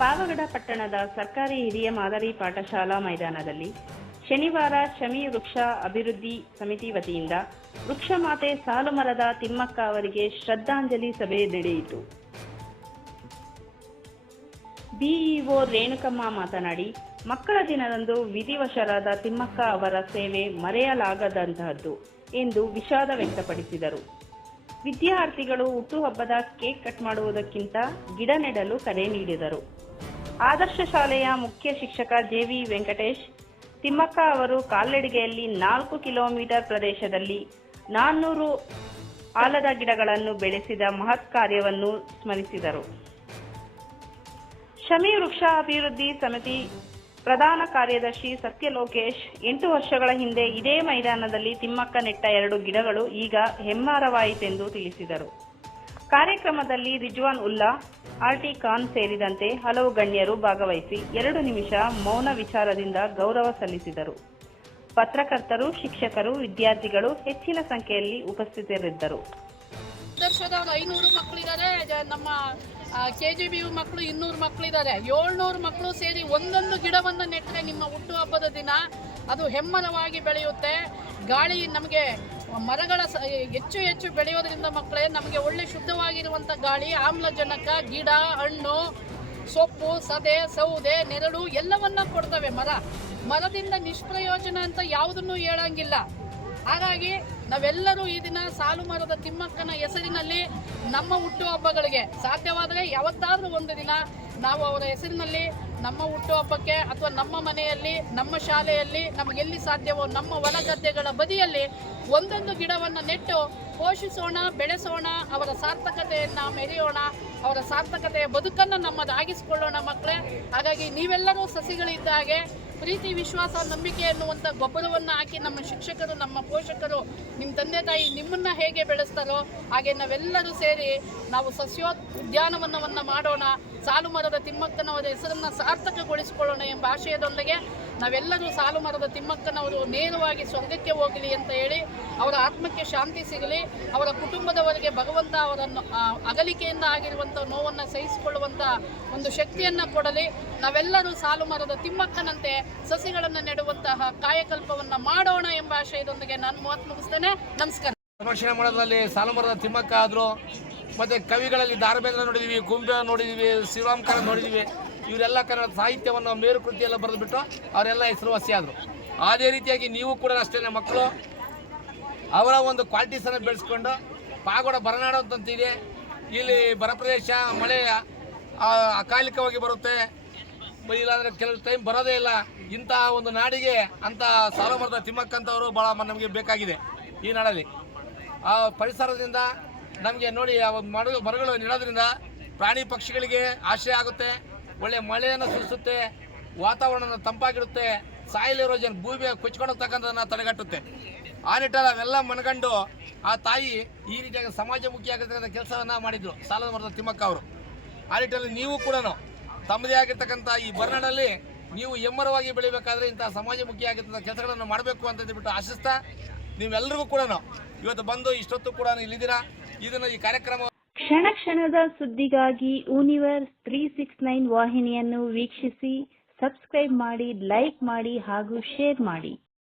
ಪಾವಗಡ ಪಟ್ಟಣದ ಸರ್ಕಾರಿ ಹಿರಿಯ ಮಾದರಿ ಪಾಠಶಾಲಾ ಮೈದಾನದಲ್ಲಿ ಶನಿವಾರ ಶಮಿ ವೃಕ್ಷ ಅಭಿವೃದ್ಧಿ ಸಮಿತಿ ವತಿಯಿಂದ ವೃಕ್ಷ ಮಾತೆ ಸಾಲು ಮರದ ತಿಮ್ಮಕ್ಕ ಅವರಿಗೆ ಶ್ರದ್ಧಾಂಜಲಿ ಸಭೆ ನಡೆಯಿತು. ಬಿಇಒ ರೇಣುಕಮ್ಮ ಮಾತನಾಡಿ, ಮಕ್ಕಳ ದಿನದಂದು ವಿಧಿವಶರಾದ ತಿಮ್ಮಕ್ಕ ಅವರ ಸೇವೆ ಮರೆಯಲಾಗದಂತಹದ್ದು ಎಂದು ವಿಷಾದ ವ್ಯಕ್ತಪಡಿಸಿದರು. ವಿದ್ಯಾರ್ಥಿಗಳು ಹುಟ್ಟುಹಬ್ಬದ ಕೇಕ್ ಕಟ್ ಮಾಡುವುದಕ್ಕಿಂತ ಗಿಡ ನೆಡಲು ಕರೆ ನೀಡಿದರು. ಆದರ್ಶ ಶಾಲೆಯ ಮುಖ್ಯ ಶಿಕ್ಷಕ ಜೆವಿ ವೆಂಕಟೇಶ್, ತಿಮ್ಮಕ್ಕ ಅವರು ಕಾಲ್ನಡಿಗೆಯಲ್ಲಿ ನಾಲ್ಕು ಕಿಲೋಮೀಟರ್ ಪ್ರದೇಶದಲ್ಲಿ ನಾನ್ನೂರು ಆಲದ ಗಿಡಗಳನ್ನು ಬೆಳೆಸಿದ ಮಹತ್ ಕಾರ್ಯವನ್ನು ಸ್ಮರಿಸಿದರು. ಶಮಿ ವೃಕ್ಷ ಅಭಿವೃದ್ಧಿ ಸಮಿತಿ ಪ್ರಧಾನ ಕಾರ್ಯದರ್ಶಿ ಸತ್ಯ ಲೋಕೇಶ್, ಎಂಟು ವರ್ಷಗಳ ಹಿಂದೆ ಇದೇ ಮೈದಾನದಲ್ಲಿ ತಿಮ್ಮಕ್ಕ ನೆಟ್ಟ ಎರಡು ಗಿಡಗಳು ಈಗ ಹೆಮ್ಮಾರವಾಯಿತೆಂದು ತಿಳಿಸಿದರು. ಕಾರ್ಯಕ್ರಮದಲ್ಲಿ ರಿಜ್ವಾನ್ ಉಲ್ಲಾ, ಆರ್ಟಿ ಖಾನ್ ಸೇರಿದಂತೆ ಹಲವು ಗಣ್ಯರು ಭಾಗವಹಿಸಿ ಎರಡು ನಿಮಿಷ ಮೌನ ವಿಚಾರದಿಂದ ಗೌರವ ಸಲ್ಲಿಸಿದರು. ಪತ್ರಕರ್ತರು, ಶಿಕ್ಷಕರು, ವಿದ್ಯಾರ್ಥಿಗಳು ಹೆಚ್ಚಿನ ಸಂಖ್ಯೆಯಲ್ಲಿ ಉಪಸ್ಥಿತರಿದ್ದರು. ಕೆ ಜಿ ಬಿ ಯು ಮಕ್ಕಳು ಇನ್ನೂರು ಮಕ್ಕಳಿದ್ದಾರೆ ಏಳ್ನೂರು ಮಕ್ಕಳು ಸೇರಿ ಒಂದೊಂದು ಗಿಡವನ್ನು ನೆಟ್ಟರೆ ನಿಮ್ಮ ಹುಟ್ಟುಹಬ್ಬದ ದಿನ ಅದು ಹೆಮ್ಮರವಾಗಿ ಬೆಳೆಯುತ್ತೆ. ಗಾಳಿ ನಮಗೆ ಮರಗಳ ಹೆಚ್ಚು ಹೆಚ್ಚು ಬೆಳೆಯೋದ್ರಿಂದ ಮಕ್ಕಳೇ ನಮಗೆ ಒಳ್ಳೆ ಶುದ್ಧವಾಗಿರುವಂಥ ಗಾಳಿ, ಆಮ್ಲಜನಕ, ಗಿಡ, ಹಣ್ಣು, ಸೊಪ್ಪು, ಸದೆ, ಸೌದೆ, ನೆರಳು ಎಲ್ಲವನ್ನ ಕೊಡ್ತವೆ ಮರ. ಮರದಿಂದ ನಿಷ್ಪ್ರಯೋಜನ ಅಂತ ಯಾವುದನ್ನು ಹೇಳಂಗಿಲ್ಲ. ಹಾಗಾಗಿ ನಾವೆಲ್ಲರೂ ಈ ದಿನ ಸಾಲು ಮರದ ತಿಮ್ಮಕ್ಕನ ಹೆಸರಿನಲ್ಲಿ ನಮ್ಮ ಹುಟ್ಟುಹಬ್ಬಗಳಿಗೆ ಸಾಧ್ಯವಾದರೆ ಯಾವತ್ತಾದರೂ ಒಂದು ದಿನ ನಾವು ಅವರ ಹೆಸರಿನಲ್ಲಿ ನಮ್ಮ ಹುಟ್ಟುಹಬ್ಬಕ್ಕೆ ಅಥವಾ ನಮ್ಮ ಮನೆಯಲ್ಲಿ, ನಮ್ಮ ಶಾಲೆಯಲ್ಲಿ ನಮಗೆಲ್ಲಿ ಸಾಧ್ಯವೋ ನಮ್ಮ ಹೊಲ ಗದ್ದೆಗಳ ಬದಿಯಲ್ಲಿ ಒಂದೊಂದು ಗಿಡವನ್ನು ನೆಟ್ಟು ಪೋಷಿಸೋಣ, ಬೆಳೆಸೋಣ, ಅವರ ಸಾರ್ಥಕತೆಯನ್ನು ಮೆರೆಯೋಣ, ಅವರ ಸಾರ್ಥಕತೆಯ ಬದುಕನ್ನು ನಮ್ಮದಾಗಿಸಿಕೊಳ್ಳೋಣ ಮಕ್ಕಳೇ. ಹಾಗಾಗಿ ನೀವೆಲ್ಲರೂ ಸಸಿಗಳಿದ್ದ ಹಾಗೆ ಪ್ರೀತಿ, ವಿಶ್ವಾಸ, ನಂಬಿಕೆ ಅನ್ನುವಂಥ ಗೊಬ್ಬರವನ್ನು ಹಾಕಿ ನಮ್ಮ ಶಿಕ್ಷಕರು, ನಮ್ಮ ಪೋಷಕರು ನಿಮ್ಮ ತಂದೆ ತಾಯಿ ನಿಮ್ಮನ್ನು ಹೇಗೆ ಬೆಳೆಸ್ತಾರೋ ಹಾಗೆ ನಾವೆಲ್ಲರೂ ಸೇರಿ ನಾವು ಸಸ್ಯೋ ಉದ್ಯಾನವನವನ್ನು ಮಾಡೋಣ ಸಾಲು ಮರದ ತಿಮ್ಮಕ್ಕನವರ ಹೆಸರನ್ನು ಸಾರ್ಥಕಗೊಳಿಸಿಕೊಳ್ಳೋಣ ಎಂಬ ಆಶಯದೊಂದಿಗೆ ನಾವೆಲ್ಲರೂ ಸಾಲು ಮರದ ತಿಮ್ಮಕ್ಕನವರು ನೇರವಾಗಿ ಸ್ವರ್ಗಕ್ಕೆ ಹೋಗಲಿ ಅಂತ ಹೇಳಿ ಅವರ ಆತ್ಮಕ್ಕೆ ಶಾಂತಿ ಸಿಗಲಿ, ಅವರ ಕುಟುಂಬದವರಿಗೆ ಭಗವಂತ ಅವರನ್ನು ಅಗಲಿಕೆಯಿಂದ ಆಗಿರುವಂಥ ನೋವನ್ನು ಸಹಿಸಿಕೊಳ್ಳುವಂಥ ಒಂದು ಶಕ್ತಿಯನ್ನು ಕೊಡಲಿ. ನಾವೆಲ್ಲರೂ ಸಾಲು ಮರದ ತಿಮ್ಮಕ್ಕನಂತೆ ಸಸಿಗಳನ್ನು ನೆಡುವಂತಹ ಕಾಯಕಲ್ಪವನ್ನು ಮಾಡೋಣ ಎಂಬ ಆಶಯದೊಂದಿಗೆ ನಾನು ಮಾತು ಮುಗಿಸ್ತೇನೆ. ನಮಸ್ಕಾರ. ಸಂರಕ್ಷಣೆ ಮಾಡೋದ್ರಲ್ಲಿ ಸಾಲುಮರದ ತಿಮ್ಮಕ್ಕ ಆದರು, ಮತ್ತು ಕವಿಗಳಲ್ಲಿ ದಾರಬೇಂದ್ರ ನೋಡಿದ್ದೀವಿ ಕುಂಬೆ ನೋಡಿದ್ದೀವಿ ಶ್ರೀರಾಮ್ ನೋಡಿದೀವಿ. ನೋಡಿದ್ದೀವಿ ಇವರೆಲ್ಲ ಕನ್ನಡ ಸಾಹಿತ್ಯವನ್ನು ಮೇರು ಕೃತಿಯೆಲ್ಲ ಬರೆದುಬಿಟ್ಟು ಅವರೆಲ್ಲ ಹೆಸರುವಾಸಿ ಆದರು. ಅದೇ ರೀತಿಯಾಗಿ ನೀವು ಕೂಡ ಅಷ್ಟೇ ಮಕ್ಕಳು. ಅವರ ಒಂದು ಕ್ವಾಲಿಟೀಸನ್ನು ಬೆಳೆಸ್ಕೊಂಡು ಪಾಗೋಡ ಬರನಾಡು ಅಂತಂತಿದೆ ಇಲ್ಲಿ ಬರ ಪ್ರದೇಶ ಮಳೆ ಅಕಾಲಿಕವಾಗಿ ಬರುತ್ತೆ. ಇಲ್ಲಾಂದರೆ ಕೆಲವು ಟೈಮ್ ಬರೋದೇ ಇಲ್ಲ. ಇಂತಹ ಒಂದು ನಾಡಿಗೆ ಅಂತ ಸಾಲಮರದ ತಿಮ್ಮಕ್ಕಂಥವರು ಭಾಳ ನಮಗೆ ಬೇಕಾಗಿದೆ ಈ ನಾಡಲ್ಲಿ. ಆ ಪರಿಸರದಿಂದ ನಮಗೆ ನೋಡಿ ಆ ಮರ ಮರಗಳು ನೆಡೋದ್ರಿಂದ ಪ್ರಾಣಿ ಪಕ್ಷಿಗಳಿಗೆ ಆಶ್ರಯ ಆಗುತ್ತೆ. ಒಳ್ಳೆ ಮಳೆಯನ್ನು ಸುರಿಸುತ್ತೆ ವಾತಾವರಣ ತಂಪಾಗಿರುತ್ತೆ ಸಾಯಿಲ್ ಇರೋಜನ್ ಭೂಮಿಯ ಕೊಚ್ಕೊಂಡೋಗ್ತಕ್ಕಂಥದ್ದನ್ನ ತಡೆಗಟ್ಟುತ್ತೆ. ಆ ನಿಟ್ಟಲ್ಲಿ ಅವೆಲ್ಲ ಮನಗಂಡು ಆ ತಾಯಿ ಈ ರೀತಿಯಾಗಿ ಸಮಾಜಮುಖಿ ಆಗಿರ್ತಕ್ಕಂಥ ಕೆಲಸವನ್ನ ಮಾಡಿದ್ರು, ಸಾಲದ ಮರದ ತಿಮ್ಮಕ್ಕ ಅವರು. ಆ ನಿಟ್ಟಲ್ಲಿ ನೀವು ಕೂಡ ತಮ್ಮದೇ ಆಗಿರ್ತಕ್ಕಂಥ ಈ ಬರ್ನಾಡಲ್ಲಿ ನೀವು ಎಮ್ಮರವಾಗಿ ಬೆಳಿಬೇಕಾದ್ರೆ ಇಂತಹ ಸಮಾಜಮುಖಿ ಆಗಿರ್ತಕ್ಕಂಥ ಕೆಲಸಗಳನ್ನು ಮಾಡಬೇಕು ಅಂತ ಹೇಳ್ಬಿಟ್ಟು ಆಶಿಸ್ತಾ ನೀವೆಲ್ಲರಿಗೂ ಕೂಡ ಇವತ್ತು ಬಂದು ಇಷ್ಟೊತ್ತು ಕೂಡ ಇಲ್ಲಿದ್ದೀರಾ. ಇದನ್ನು ಈ ಕಾರ್ಯಕ್ರಮ ಕ್ಷಣ ಕ್ಷಣದ ಸುದ್ದಿಗಾಗಿ ಯೂನಿವರ್ಸ್ ತ್ರೀ ಸಿಕ್ಸ್ ನೈನ್ ವಾಹಿನಿಯನ್ನು ವೀಕ್ಷಿಸಿ ಸಬ್ಸ್ಕ್ರೈಬ್ ಮಾಡಿ ಲೈಕ್ ಮಾಡಿ ಹಾಗೂ ಶೇರ್ ಮಾಡಿ.